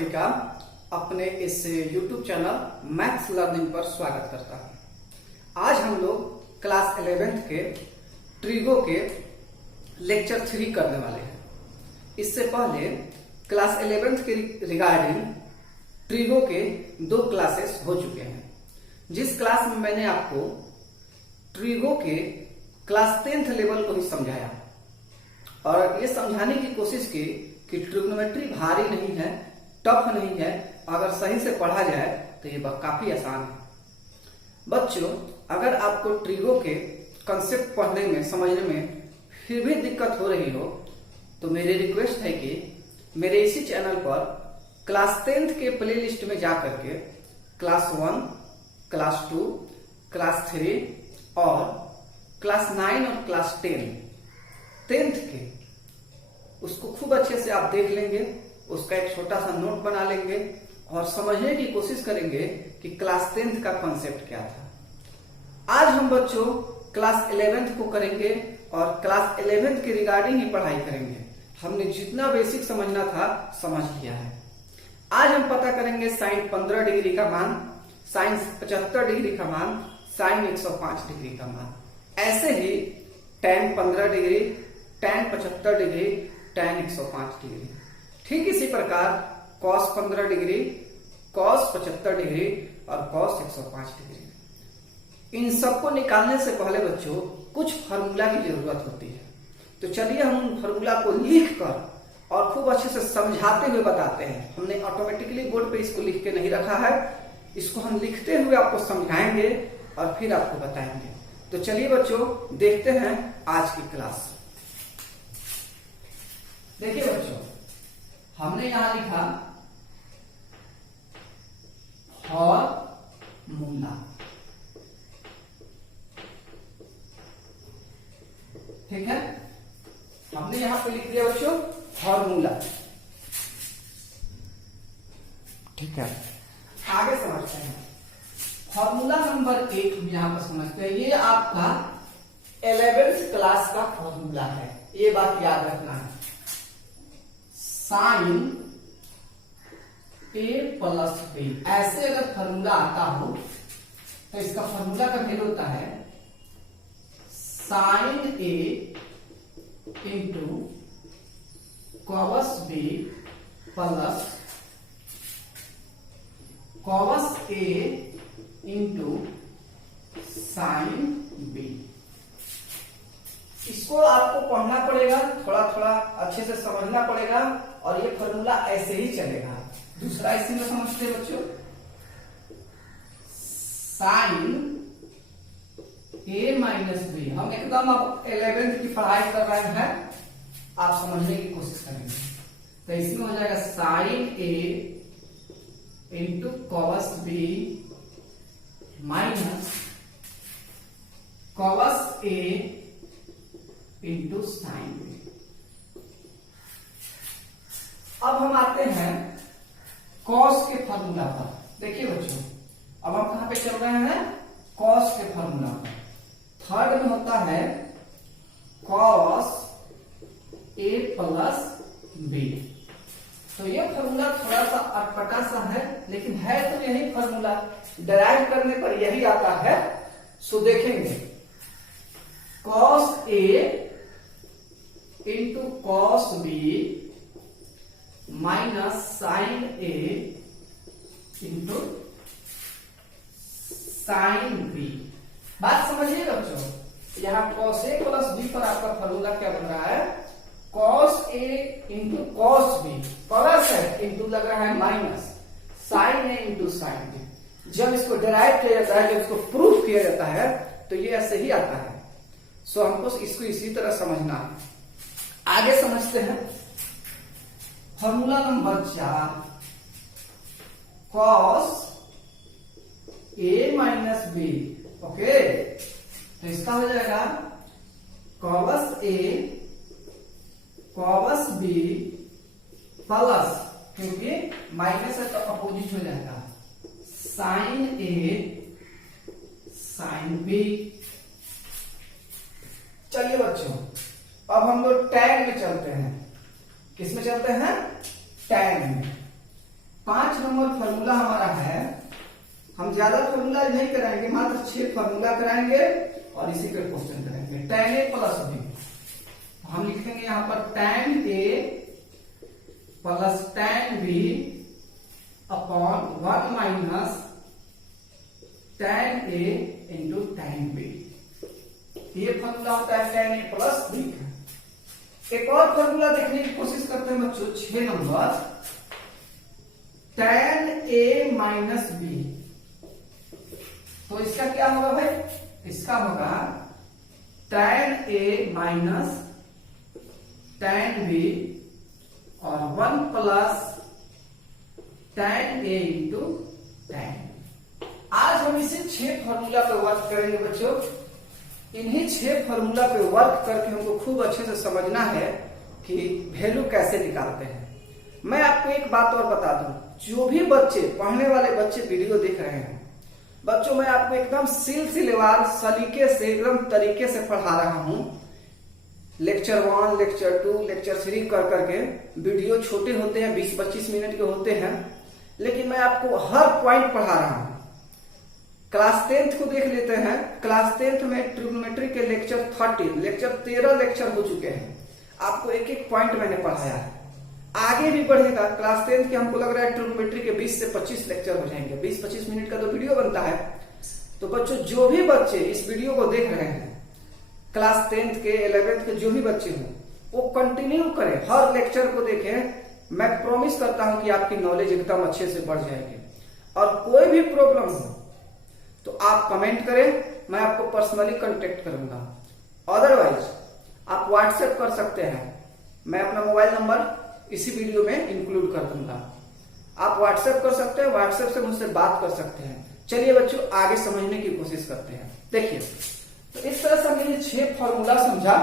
सभी का अपने इस YouTube चैनल मैथ्स लर्निंग पर स्वागत करता हूं। आज हम लोग क्लास 11th के ट्रिगो के लेक्चर 3 करने वाले हैं। इससे पहले क्लास 11th के रिगार्डिंग ट्रिगो के 2 क्लासेस हो चुके हैं। जिस क्लास में मैंने आपको ट्रिगो के क्लास 10th लेवल को ही समझाया और ये समझाने की कोशिश की कि ट्रिग्नोमेट्री भारी नहीं है, टफ नहीं है, अगर सही से पढ़ा जाए तो ये काफी आसान है। बच्चों, अगर आपको ट्रिगो के कंसेप्ट पढ़ने में समझने में फिर भी दिक्कत हो रही हो तो मेरी रिक्वेस्ट है कि मेरे इसी चैनल पर क्लास 10th के प्ले लिस्ट में जा करके क्लास 1, क्लास 2, क्लास 3 और क्लास 9 और क्लास 10th के उसको खूब अच्छे से आप देख लेंगे, उसका एक छोटा सा नोट बना लेंगे और समझने की कोशिश करेंगे कि क्लास 10th का कॉन्सेप्ट क्या था। आज हम बच्चों क्लास 11th को करेंगे और क्लास 11th के रिगार्डिंग ही पढ़ाई करेंगे। हमने जितना बेसिक समझना था समझ लिया है। आज हम पता करेंगे साइन 15 डिग्री का मान, साइन 75 डिग्री का मान, साइन 105 डिग्री का मान। ऐसे ही tan 15 degree, tan 75 degree, tan 105 degree. ठीक इसी प्रकार cos 15 डिग्री, cos 75 डिग्री और cos 105 डिग्री। इन सबको निकालने से पहले बच्चों कुछ फार्मूला की जरूरत होती है। तो चलिए हम उन फार्मूला को लिख कर और खूब अच्छे से समझाते हुए बताते हैं। हमने ऑटोमेटिकली बोर्ड पे इसको लिख के नहीं रखा है, इसको हम लिखते हुए आपको समझाएंगे और फिर आपको बताएंगे। तो चलिए बच्चों देखते हैं आज की क्लास। देखिए बच्चों, हमने यहां लिखा फॉर्मूला। ठीक है, हमने यहां पे लिख दिया बच्चों फॉर्मूला। ठीक है, आगे समझते हैं। फॉर्मूला नंबर 1 हम यहां पर समझते हैं। ये आपका 11th क्लास का फॉर्मूला है, ये बात याद रखना है। साइन A प्लस B, ऐसे अगर फॉर्मूला आता हो तो इसका फॉर्मूला का वैल्यू होता है sine A into cos B plus cos A into sine B। इसको आपको पढ़ना पड़ेगा, थोड़ा थोड़ा अच्छे से समझना पड़ेगा और ये फॉर्मूला ऐसे ही चलेगा। दूसरा इसी में समझते हैं बच्चों, साइन A माइनस B। हम एकदम अब 11th की पढ़ाई कर रहे हैं, आप समझने की कोशिश करेंगे। तो इसमें हो जाएगा sine A into cos B minus cos A into sine B। अब हम आते हैं कॉस के फॉर्मूला पर। देखिए बच्चों, अब हम कहां पे चल रहे हैं? कॉस के फॉर्मूला पर। थर्ड में होता है कॉस A प्लस B। तो ये फॉर्मूला थोड़ा सा अटपटा सा है, लेकिन है तो यही फॉर्मूला, डिराइव करने पर यही आता है। सो देखेंगे cos A into cos B minus sine A into sine B। बात समझिएगा बच्चों, यहाँ cos A प्लस B पर आपका फॉर्मूला क्या बन रहा है? cos A into cos B plus है, इंटू लग रहा है minus sine A into sine B। जब इसको डिराइव किया जाता है, जब इसको प्रूफ किया जाता है तो ये ऐसे ही आता है। सो हमको इसको इसी तरह समझना है। आगे समझते हैं formula number 4, cos A minus B। Okay, तो इसका हो जाएगा cos A cos B plus, क्योंकि माइनस है तो अपोजिट हो जाएगा, साइन A साइन B। चलिए बच्चों, अब हम लोग टैन में चलते हैं। किस में चलते हैं? टैन में। नंबर फॉर्मूला हमारा है, हम ज्यादा फॉर्मूला नहीं कराएंगे, मात्र 6 फॉर्मूला कराएंगे और इसी पे क्वेश्चन करेंगे। tan a प्लस बी, हम लिखेंगे यहाँ पर tan a plus tan b upon 1 minus tan a into tan b। ये फॉर्मूला होता है tan a प्लस b का। एक और फॉर्मूला देखने की कोशिश करते हैं बच्चों, 6 number, tan a minus b। तो इसका क्या होगा भाई, इसका होगा tan a minus tan b और 1 plus tan a into tan। आज हम इसे 6 फॉर्मूला पे वर्क करेंगे बच्चों। इन्हीं 6 फॉर्मूला पे वर्क करके हमको खूब अच्छे से समझना है कि वैल्यू कैसे निकालते हैं। मैं आपको एक बात और बता दूं, जो भी बच्चे, पढ़ने वाले बच्चे वीडियो देख रहे हैं बच्चों, मैं आपको एकदम सिलसिलेवार सलीके से, एकदम तरीके से पढ़ा रहा हूं। लेक्चर 1, लेक्चर 2, लेक्चर 3 कर करके वीडियो छोटे होते हैं, 20-25 मिनट के होते हैं, लेकिन मैं आपको हर पॉइंट पढ़ा रहा हूं। क्लास 10th को देख लेते हैं। क्लास 10th में ट्रिग्नोमेट्री के लेक्चर 13 लेक्चर हो चुके हैं। आपको एक एक पॉइंट मैंने पढ़ाया है। आगे भी बढ़ेगा। क्लास 10th के हमको लग रहा है ट्रिग्नोमेट्री के 20 से 25 लेक्चर हो जाएंगे। 20-25 मिनट का तो वीडियो बनता है। तो बच्चों, जो भी बच्चे इस वीडियो को देख रहे हैं, क्लास 10th के, 11th के जो भी बच्चे हों, वो कंटिन्यू करें, हर लेक्चर को देखें। मैं प्रॉमिस करता हूं कि आपकी नॉलेज एकदम अच्छे से बढ़ जाएगी। और कोई भी प्रॉब्लम हो तो आप कमेंट करें, मैं आपको पर्सनली कांटेक्ट करूंगा। अदरवाइज आप व्हाट्सएप कर सकते हैं, मैं अपना मोबाइल नंबर इसी वीडियो में इंक्लूड कर दूंगा। आप व्हाट्सएप कर सकते हैं, व्हाट्सएप से मुझसे बात कर सकते हैं। चलिए बच्चों, आगे समझने की कोशिश करते हैं। देखिए, तो इस तरह से हमने 6 फॉर्मूला समझा,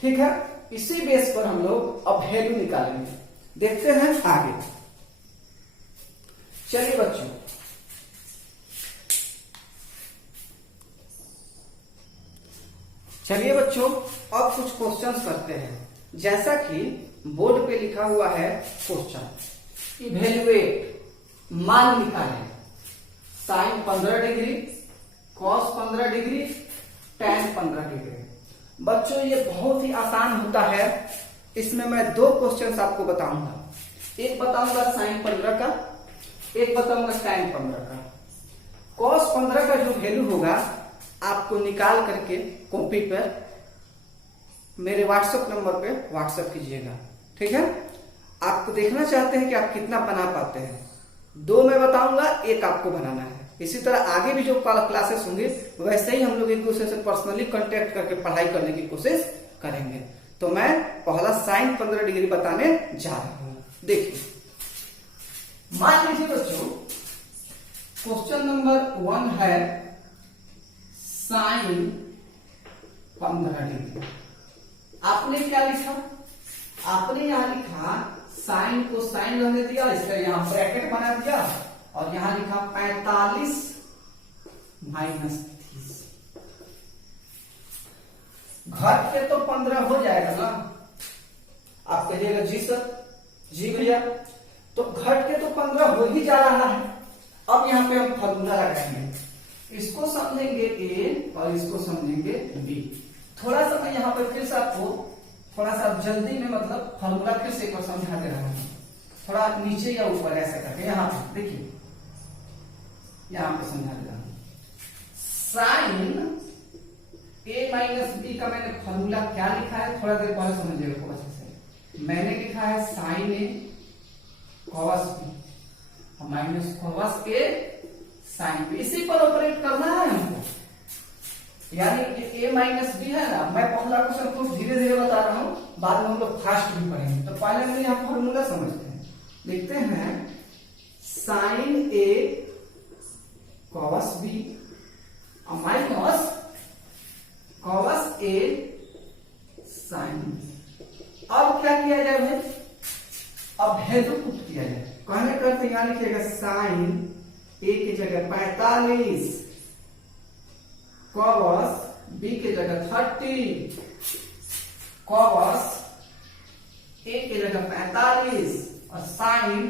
ठीक है। इसी बेस पर हम लोग अब वैल्यू निकालेंगे। देखते हैं आगे। चलिए बच्चों, अब कुछ क्वेश्चंस करते हैं। जैसा कि बोर्ड पे लिखा हुआ है क्वेश्चन, इवेल्युएट, मान निकालें, sine 15 degree, cos 15 degree, tan 15 degree. बच्चों, ये बहुत ही आसान होता है। इसमें मैं 2 क्वेश्चंस आपको बताऊंगा। एक बताऊंगा साइन 15 का, एक बताऊंगा tan 15 का। कॉस 15 का जो वैल्यू होगा आपको निकाल करके कॉपी पर मेरे व्हाट्सएप नंबर पे व्हाट्सएप कीजिएगा, ठीक है। आपको देखना चाहते हैं कि आप कितना बना पाते हैं। 2 मैं बताऊंगा, 1 आपको बनाना है। इसी तरह आगे भी जो क्लासेस होंगे वैसे ही हम लोग एक दूसरे से पर्सनली कांटेक्ट करके पढ़ाई करने की कोशिश करेंगे। तो मैं पहला साइन 15 डिग्री बताने जा रहा हूं। देखिए, मान लीजिए बच्चों, क्वेश्चन नंबर 1 है साइन 15 डिग्री। आपने क्या लिखा, आपने यहां लिखा साइन को साइन रहने दिया, इसका यहां ब्रैकेट बना दिया और यहां लिखा 45 माइनस 30। घट के तो 15 हो जाएगा ना। आप कहिएगा जी सर, जी भैया, तो घट के तो 15 हो ही जा रहा है। अब यहां पे हम फॉर्मूला लगाएंगे, इसको समझेंगे ए और इसको समझेंगे बी। थोड़ा सा मैं यहाँ पे फिर से आपको थोड़ा सा जल्दी में, मतलब फॉर्मूला फिर से एक बार समझा दे रहा हूं, थोड़ा नीचे या ऊपर ऐसे करके। यहाँ पे देखिए, यहाँ पे समझा दे रहा हूं। साइन ए माइनस बी का मैंने फॉर्मूला क्या लिखा है, थोड़ा देर पहले समझिएगा खूब अच्छे से। मैंने लिखा है sign A cos B minus cos A sine B. इसी पर ऑपरेट करना है हमको, यानी a माइनस बी है ना। मैं पहला क्वेश्चन को धीरे धीरे बता रहा हूं, बाद में हम लोग फास्ट भी पढ़ेंगे। तो पहले हम यहाँ फॉर्मूला समझते हैं। लिखते हैं sign A cos B minus cos A sine B. अब क्या किया जाए भाई, अब वैल्यू पुट किया जाए। कहने करते यहां लिखिएगा साइन ए की जगह 45, कॉस बी की जगह 30, कॉस ए की जगह 45 और साइन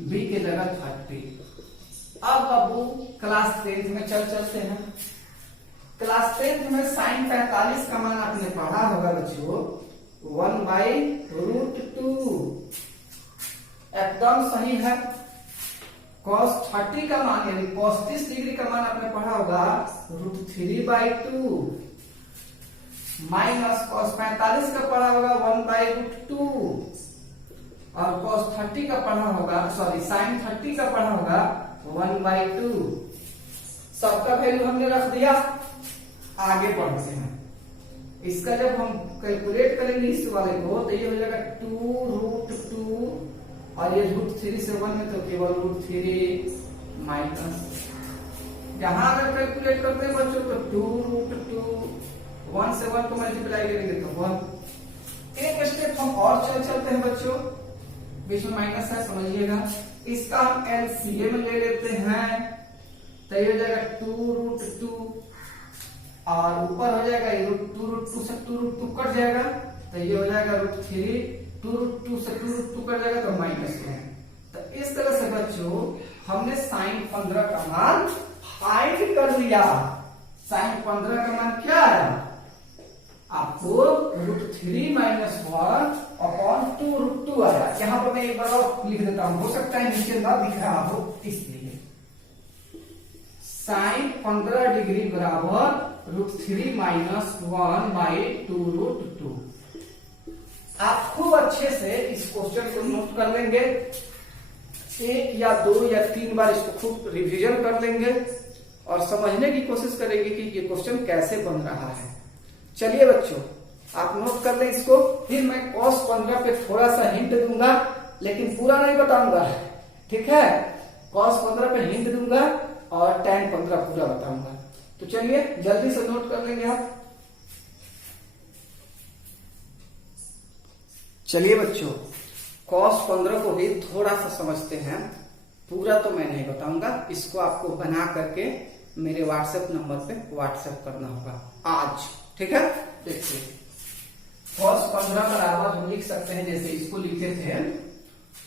बी की जगह 30। अब बाबू क्लास 10th में चलते हैं। क्लास 10th में साइन 45 का मान आपने पढ़ा होगा बच्चों 1/√2। एकदम सही है। cos 30 का मान यानी cos 30 डिग्री का मान आपने पढ़ा होगा √3/2 माइनस cos 45 का पढ़ा होगा 1/√2 और cos 30 का पढ़ा होगा sin 30 का पढ़ा होगा 1/2। सबका वैल्यू हमने रख दिया। आगे बढ़ते हैं। इसका जब हम कैलकुलेट करेंगे इस वाले को तो ये हो जाएगा 2√2 और ये √3 से 1 में तो केवल √3 माइनस। यहां अगर कैलकुलेट करते हैं बच्चों तो 2√2 1 से 1 को मल्टीप्लाई करेंगे तो 1। एक स्टेप हम और चलते हैं बच्चों, बीच में माइनस है समझिएगा। इसका हम एलसीएम ले लेते हैं तो ये हो जाएगा 2√2 और ऊपर हो जाएगा √2 से 2√2 कट जाएगा तो ये हो जाएगा √3। 2√2 से 2√2 कट जाएगा तो -1। तो इस तरह से बच्चों हमने sin 15 का मान फाइंड कर लिया। sin 15 का मान क्या आया आपको √3 - 1/2√2 आया। यहां पर मैं एक बार और लिख देता हूं, हो सकता है नीचे ना दिख रहा हो इसलिए। sin 15 डिग्री बराबर √3 - 1/2√2। आप खूब अच्छे से इस क्वेश्चन को नोट कर लेंगे। 1 या 2 या 3 बार इसको खूब रिवीजन कर लेंगे और समझने की कोशिश करेंगे कि ये क्वेश्चन कैसे बन रहा है। चलिए बच्चों आप नोट कर लें इसको। फिर मैं cos 15 पे थोड़ा सा हिंट दूंगा लेकिन पूरा नहीं बताऊंगा, ठीक है। cos 15 पे हिंट दूंगा और tan 15 पूरा बताऊंगा। तो चलिए जल्दी से नोट कर लेंगे आप। चलिए बच्चों cos 15 को भी थोड़ा सा समझते हैं। पूरा तो मैं नहीं बताऊंगा, इसको आपको बना करके मेरे व्हाट्सएप नंबर पे व्हाट्सएप करना होगा आज, ठीक है। देखिए cos 15 बराबर हम लिख सकते हैं, जैसे इसको लिखते थे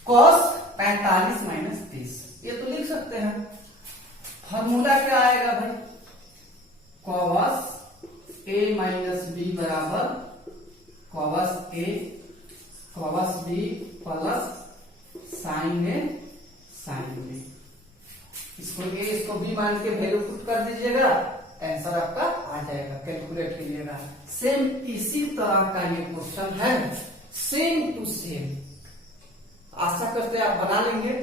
cos 45 - 30, ये तो लिख सकते हैं। फॉर्मूला क्या आएगा भाई, cos a - b बराबर cos a cos b plus sin a sin b। इसको a इसको b मान के वैल्यू पुट कर दीजिएगा, आंसर आपका आ जाएगा। कैलकुलेट कीजिएगा। सेम इसी तरह का ये क्वेश्चन है, सेम टू सेम। आशा करते हैं आप बना लेंगे।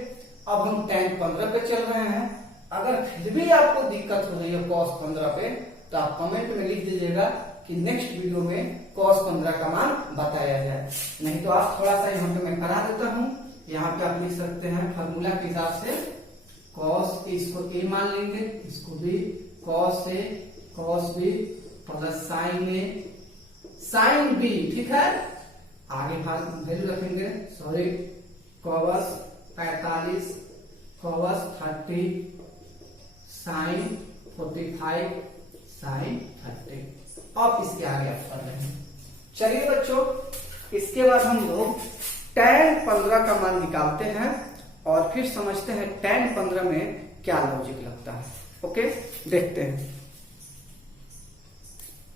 अब हम tan 15 पे चल रहे हैं। अगर फिर भी आपको दिक्कत हो रही है cos 15 पे तो आप कमेंट में लिख दीजिएगा कि नेक्स्ट वीडियो में cos 15 का मान बताया जाए। नहीं तो आप थोड़ा सा यहाँ पे मैं करा देता हूँ। यहाँ पे आप लिख सकते हैं फॉर्मूला के हिसाब से cos इसको a मान लेंगे, इसको b cos a cos b plus sin a sin b, ठीक है। आगे वैल्यू रखेंगे, sorry cos 45 cos 30 sin 45 sin 30। अब इसके आगे आप कर रहे हैं। चलिए बच्चों इसके बाद हम लोग tan 15 का मान निकालते हैं और फिर समझते हैं tan 15 में क्या लॉजिक लगता है। ओके देखते हैं।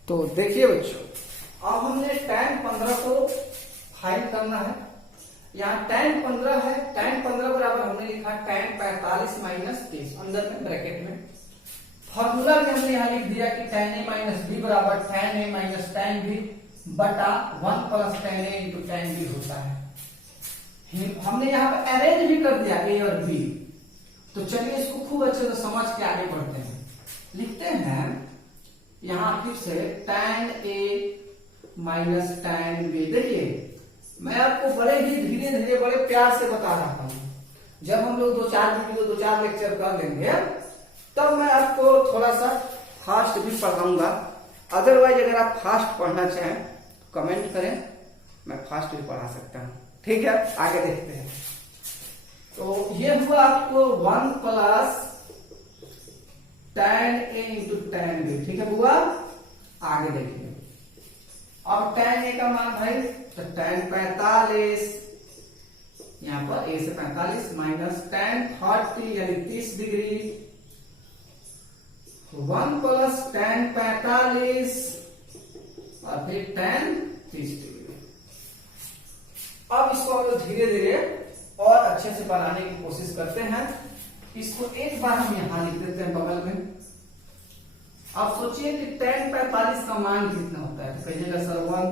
तो देखिए बच्चों अब हमने tan 15 को फाइंड करना है। यहाँ tan 15 है, tan 15 बराबर हमने लिखा tan 45 - 30 अंदर में ब्रैकेट में। फॉर्मूला में हमने यहाँ लिख दिया कि tan a - b बराबर tan a - tan b बटा 1 plus tan a into tan b होता है। हमने यहाँ पे अरेंज भी कर दिया a और b। तो चलिए इसको खूब अच्छे से समझ के आगे बढ़ते हैं। लिखते हैं यहाँ फिर से tan a - tan b। देखिए मैं आपको बड़े ही धीरे धीरे बड़े प्यार से बता रहा हूँ। जब हम लोग 2-4 वीडियो 2-4 लेक्चर कर लेंगे तब मैं आपको थोड़ा सा फास्ट भी पढ़ाऊंगा। अदरवाइज अगर आप फास्ट पढ़ना चाहें कमेंट करें, मैं फास्ट भी पढ़ा सकता हूँ, ठीक है। आगे देखते हैं। तो ये हुआ आपको 1 plus tan a into tan b, ठीक है हुआ। आगे देखिए अब tan a का मान भाई तो tan 45 यहाँ पर a से 45 माइनस tan 30 यानी 30 डिग्री 1 प्लस tan 45 और फिर tan 30 डिग्री। अब इसको हम लोग धीरे धीरे और अच्छे से बनाने की कोशिश करते हैं। इसको एक बार हम यहां लिख देते हैं बगल में। आप सोचिए कि tan 45 का मान कितना होता है, तो कहिएगा सर 1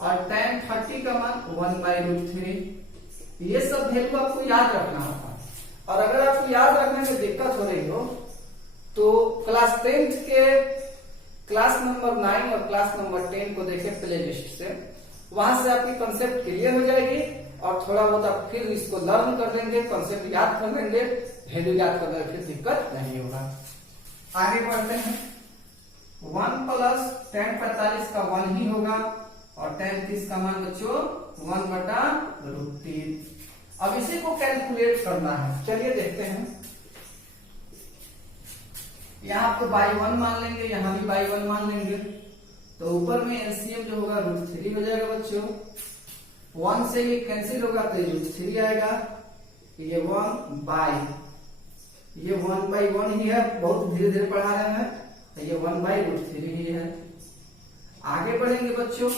और tan 30 का मान 1/√3। ये सब वैल्यू आपको याद रखना होगा। और अगर आपको याद रखने में दिक्कत हो रही हो तो क्लास 10th के क्लास नंबर 9 और क्लास नंबर 10 को देखें प्ले लिस्ट से, वहां से आपकी कंसेप्ट क्लियर हो जाएगी और थोड़ा बहुत आप फिर इसको लर्न कर लेंगे, कंसेप्ट याद कर लेंगे, वैल्यू याद करने में फिर दिक्कत नहीं होगा। आगे बढ़ते हैं। 1 प्लस tan 45 का 1 ही होगा और tan 30 का मान बच्चों 1/√3। अब इसी को कैलकुलेट करना है, चलिए देखते हैं। यहाँ आपको बाई 1 मान लेंगे, यहाँ भी बाई 1 मान लेंगे, तो ऊपर में एलसीएम जो होगा √3 हो जाएगा बच्चों। 1 से ये कैंसिल होगा तो ये √3 आएगा, ये 1 बाई ये 1/1 ही है, बहुत धीरे धीरे पढ़ा रहे हैं, तो ये 1/√3 ही है। आगे बढ़ेंगे बच्चों,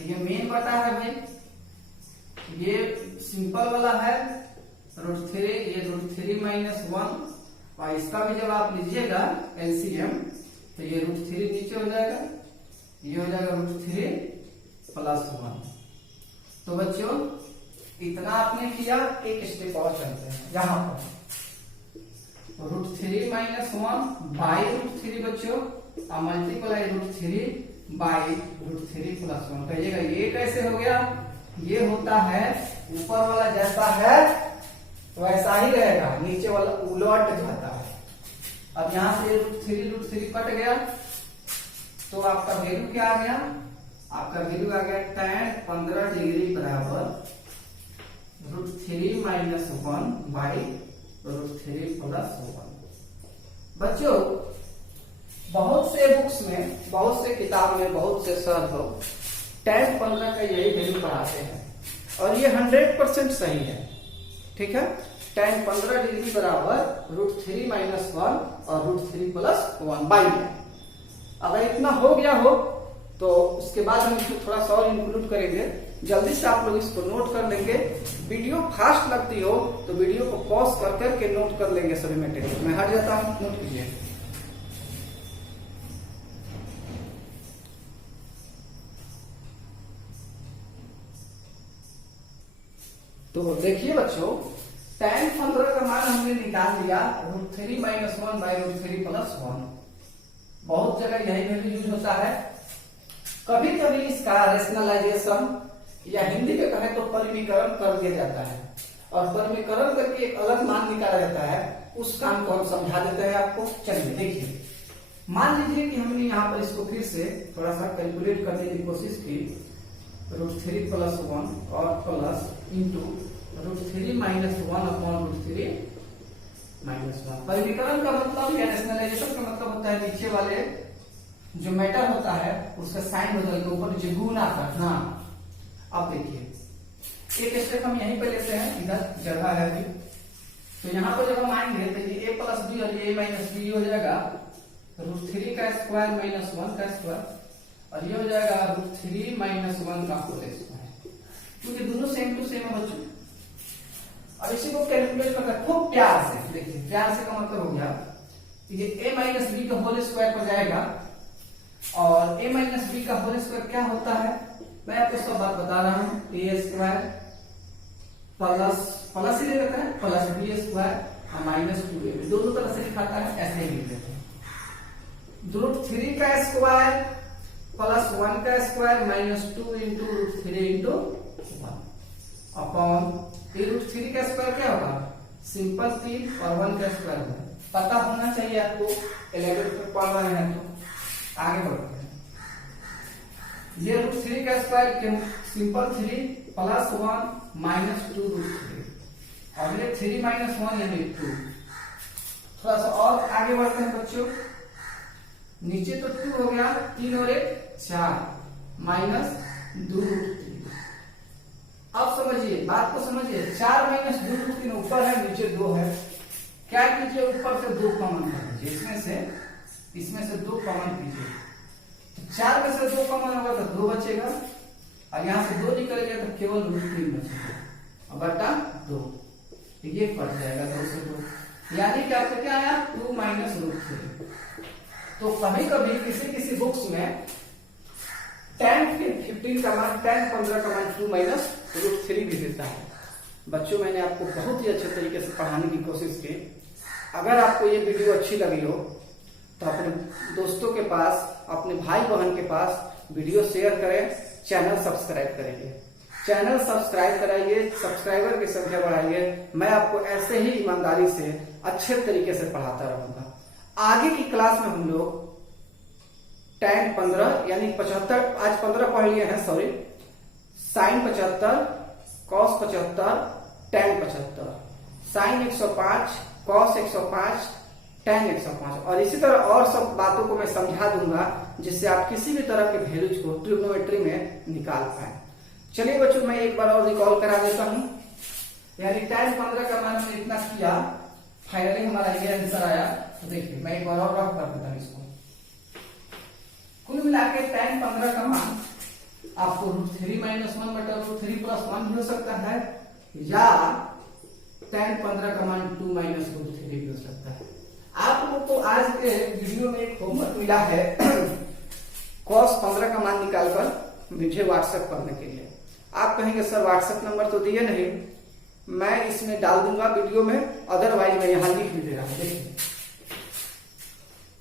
ये मेन बटा है भाई, ये सिंपल वाला है √3, ये √3 माइनस 1 और इसका भी जब आप लीजिएगा एलसीएम तो ये √3 नीचे हो जाएगा, ये हो जाएगा √3 प्लस 1। तो बच्चों इतना आपने किया, एक स्टेप और चलते हैं। यहां पर √3 माइनस 1 बाई √3 बच्चों और मल्टीप्लाई √3 बाई √3 प्लस 1। कहिएगा ये कैसे हो गया? ये होता है ऊपर वाला जैसा है वैसा ही रहेगा, नीचे वाला उलट जाता है। अब यहां से √3 कट गया तो आपका वैल्यू क्या आ गया? आपका वैल्यू आ गया tan 15 डिग्री बराबर √3 माइनस 1 बाई √3 प्लस 1। बच्चों बहुत से बुक्स में, बहुत से किताब में, बहुत से सर लोग tan 15 का यही वैल्यू पढ़ाते हैं और ये 100% सही है। ठीक है, tan 15 डिग्री बराबर √3 माइनस 1 और √3 प्लस 1 बाई है। अगर इतना हो गया हो तो उसके बाद हम इसको थोड़ा सा और इंक्लूड करेंगे। जल्दी से आप लोग इसको नोट कर लेंगे। वीडियो फास्ट लगती हो तो वीडियो को पॉज कर करके नोट कर लेंगे सभी मटेरियल। मैं हट जाता हूं, नोट कीजिए। तो देखिए बच्चों, tan 15 का मान हमने निकाल लिया √3 माइनस 1 बाई √3 प्लस 1। बहुत जगह यही वैल्यू यूज होता है। कभी कभी इसका रेशनलाइजेशन या हिंदी में कहें तो परिमीकरण कर दिया जाता है और परिमीकरण करके एक अलग मान निकाला जाता है। उस काम को हम समझा देते हैं आपको। चलिए देखिए, मान लीजिए कि हमने यहाँ पर इसको फिर से थोड़ा सा कैलकुलेट करने की कोशिश की। √3 प्लस 1 और plus into √3 minus 1 upon √3 minus 1। परिमीकरण का मतलब या रेशनलाइजेशन का मतलब होता है नीचे वाले जो मैटर होता है उसका साइन बदल के ऊपर नीचे गुना करना। अब देखिए एक स्टेप हम यहीं पे लेते हैं, इधर जगह है अभी, तो यहाँ पर जब हम आएंगे तो ये a प्लस बी और ये a माइनस बी हो जाएगा √3 का स्क्वायर माइनस 1 का स्क्वायर और ये हो जाएगा √3 माइनस 1 का होल स्क्वायर, क्योंकि दोनों सेम टू सेम है बच्चों। अब इसी को कैलकुलेट करना खूब प्यार से। देखिए प्यार से का मतलब हो गया ये a माइनस बी का होल स्क्वायर पर जाएगा और a माइनस बी का होल स्क्वायर क्या होता है मैं आपको सब बात बता रहा हूं। a स्क्वायर प्लस ही ले लेते हैं प्लस b स्क्वायर और माइनस 2ab, दोनों तरह से लिखाता है, ऐसे ही लिख लेते हैं। √3 का स्क्वायर प्लस 1 का square minus 2 into √3 into 1 upon √3 का स्क्वायर क्या होगा? सिंपल 3 और 1 का स्क्वायर होगा। पता होना चाहिए आपको, 11th में पढ़ रहे हैं तो। आगे बढ़ते हैं। ये √3 का स्क्वायर सिंपल 3 प्लस 1 माइनस 2 √3 और ये 3 माइनस 1 यानी 2। थोड़ा सा और आगे बढ़ते हैं बच्चों। नीचे तो 2 हो गया, 3 और 1 4 माइनस 2 √3। अब समझिए, बात को समझिए। 4 माइनस 2 रूट 3 ऊपर है, नीचे 2 है। क्या कीजिए, ऊपर से 2 कॉमन कर दीजिए, इसमें से 2 कॉमन कीजिए। 4 में से 2 कॉमन होगा तो 2 बचेगा, और यहाँ से 2 निकल गया तो केवल रूट 3 बचेगा और बटा 2, ये कट जाएगा 2 से 2, यानी कि आपका क्या आया 2 माइनस रूट 3। तो कभी कभी किसी बुक्स में tan 15 का मान, tan 15 का मान 2 माइनस रूट 3 भी देता है। बच्चों, मैंने आपको बहुत ही अच्छे तरीके से पढ़ाने की कोशिश की। अगर आपको ये वीडियो अच्छी लगी हो तो अपने दोस्तों के पास, अपने भाई बहन के पास वीडियो शेयर करें, चैनल सब्सक्राइब करेंगे, चैनल सब्सक्राइब कराइए, सब्सक्राइबर की संख्या बढ़ाइए। मैं आपको ऐसे ही ईमानदारी से अच्छे तरीके से पढ़ाता रहूंगा। आगे की क्लास में हम लोग tan 15 यानी 75, आज 15 पढ़ लिए हैं, sorry, sin 75, cos 75, tan 75, sin 105, cos 105, tan 105, और इसी तरह और सब बातों को मैं समझा दूंगा जिससे आप किसी भी तरह के वैल्यूज को ट्रिग्नोमेट्री में निकाल पाए। चलिए बच्चों, मैं एक बार और रिकॉल करा देता हूं। यानी tan 15 का मान हमने इतना किया, फाइनली हमारा ये आंसर आया। तो देखिए, मैं एक बार और रफ कर देता हूं इसको। कुल मिला के tan 15 का मान आपको रूट 3 माइनस 1 बटा रूट 3 प्लस 1 भी हो सकता है, या tan 15 का मान 2 माइनस रूट 3 भी हो सकता है। आप लोग को आज के वीडियो में एक होमवर्क मिला है cos 15 का मान निकालकर मुझे व्हाट्सएप करने के लिए। आप कहेंगे सर व्हाट्सएप नंबर तो दिए नहीं, मैं इसमें डाल दूंगा वीडियो में, अदरवाइज मैं यहां लिख भी दे रहा हूं। देखिए,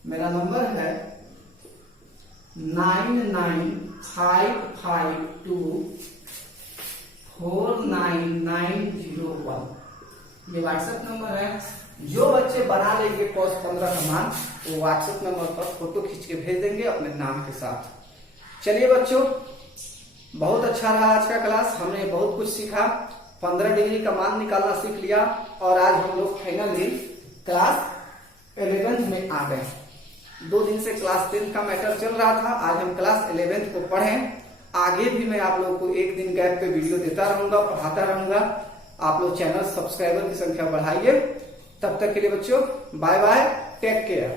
मेरा नंबर है 9955249901। ये व्हाट्सएप नंबर है। जो बच्चे बना लेंगे cos 15 का मान, वो व्हाट्सएप नंबर पर फोटो खींच के भेज देंगे अपने नाम के साथ। चलिए बच्चों, बहुत अच्छा रहा आज का क्लास, हमने बहुत कुछ सीखा, 15 डिग्री का मान निकालना सीख लिया, और आज हम लोग फाइनली क्लास 11th में आ गए। 2 दिन से क्लास 10 का मैटर चल रहा था, आज हम क्लास 11th को पढ़ें। आगे भी मैं आप लोगों को एक दिन गैप पे वीडियो देता रहूंगा, पढ़ाता रहूंगा। आप लोग चैनल सब्सक्राइबर की संख्या बढ़ाइए। तब तक के लिए बच्चों, बाय बाय, टेक केयर।